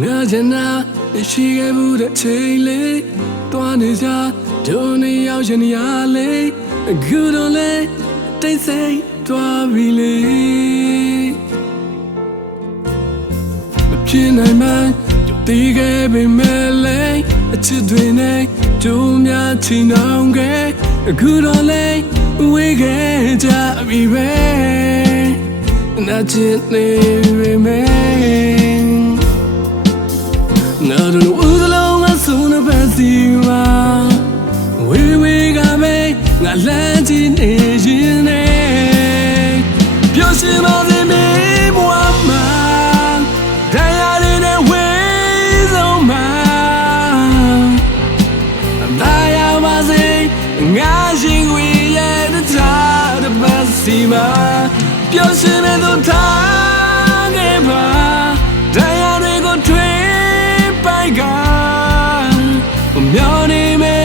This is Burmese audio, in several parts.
ngã chân na để chỉ cái bu để chơi lấy toan để ra đồ này áo chân ya lấy cứ đồ lấy tay say toa vì lấy mà trên này mang tí cái bên mẹ lấy chưa đuổi này chúng nhà chỉ nông cái cứ đồ lấy quê cái cha vì bé na chết này về mẹ ngờ đâu ước lâu ngã xuống nó bé gì mà we got me ngã lên trên engine này biểu示mà gì mi mua mà đại gia đình này we đâu mà đại gia mà gì ngã trên we yeah the time the best gì mà biểu示mình都thắng cái mà đại gia đình còn thuê bài caမျောနေမေ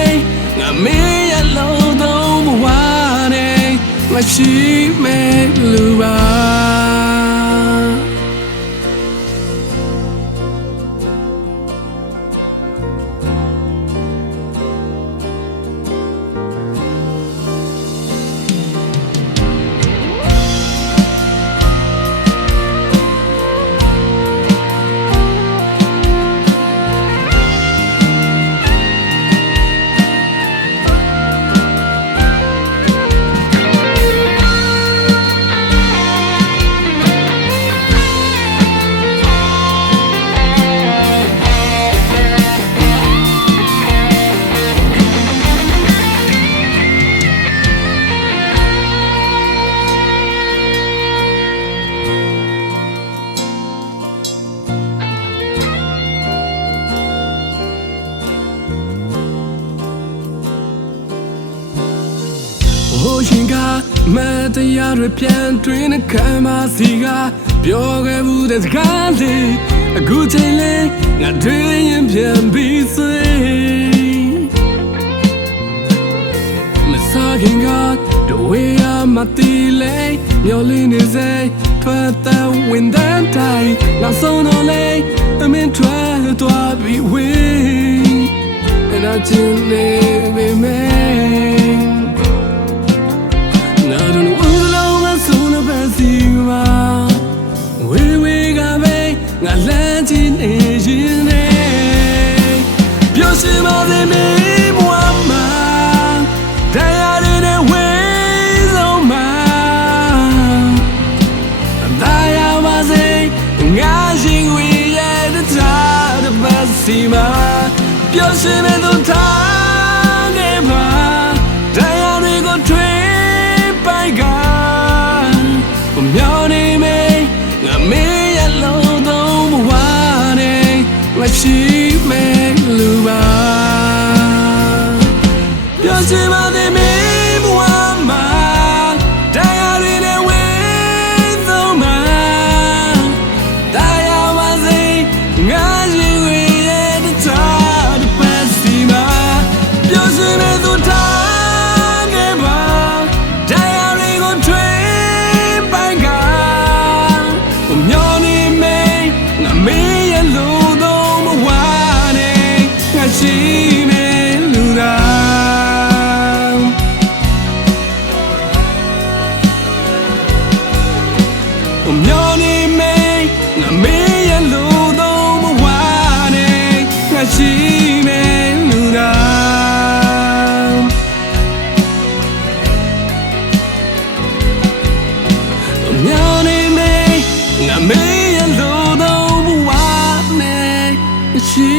ငါမေးရလို့တော့မဝနဲ့မရှိမဲ့လူပါဟိုရှင်ကမတရားတွေပြန်တွင်တဲ့ခံမစီကပြောခဲ့မှုတဲ့စကားလေးအခုချိန်လေးငါတွေ့ရင်ပြန်ပြီးဆွေးမစားခင်ကတဝေးရမတီးလေမျောလင်းနေစေထွက်တဲ့ဝင်တဲ့တိုင်နောက်ဆုံးတော့လေအမင်းထွက်သွားပြီးဝေးand I didn't live in meငါလမ်းချင်းနေရင်နေပြောစမသည်မင်းမွားမှာတရားရည်နဲ့ဝေးဆုံးမှာတရားပါစေငါရှင်ဝေးရတဲ့သားတဲ့ပတ်စီမှာပြောစမသူထားခဲ့ပါတရားတွေကိုထွေးပိုက်ကမျောနေမေငါမေးရလို့မရှိမဲ့လူပါပြောစမသည်မင်းမွားမှာတရားရည်နဲ့ဝေးဆုံးမှာတရားပါစေငါရှိဝေးရတဲ့သားတဲ့ပတ်စီမှာပြောစမသူထားခဲ့ပါတရားရည်ကိုထွေးပိုက်ကမျောနေမေငါမေးရလို့ရှိမဲ့လူသာမျောနေမေငါမေးရလို့တော့မဝနဲ့ငါရှိမဲ့လူသာမျောနေမေငါမေးရလို့တော့မဝနဲ့ရှိ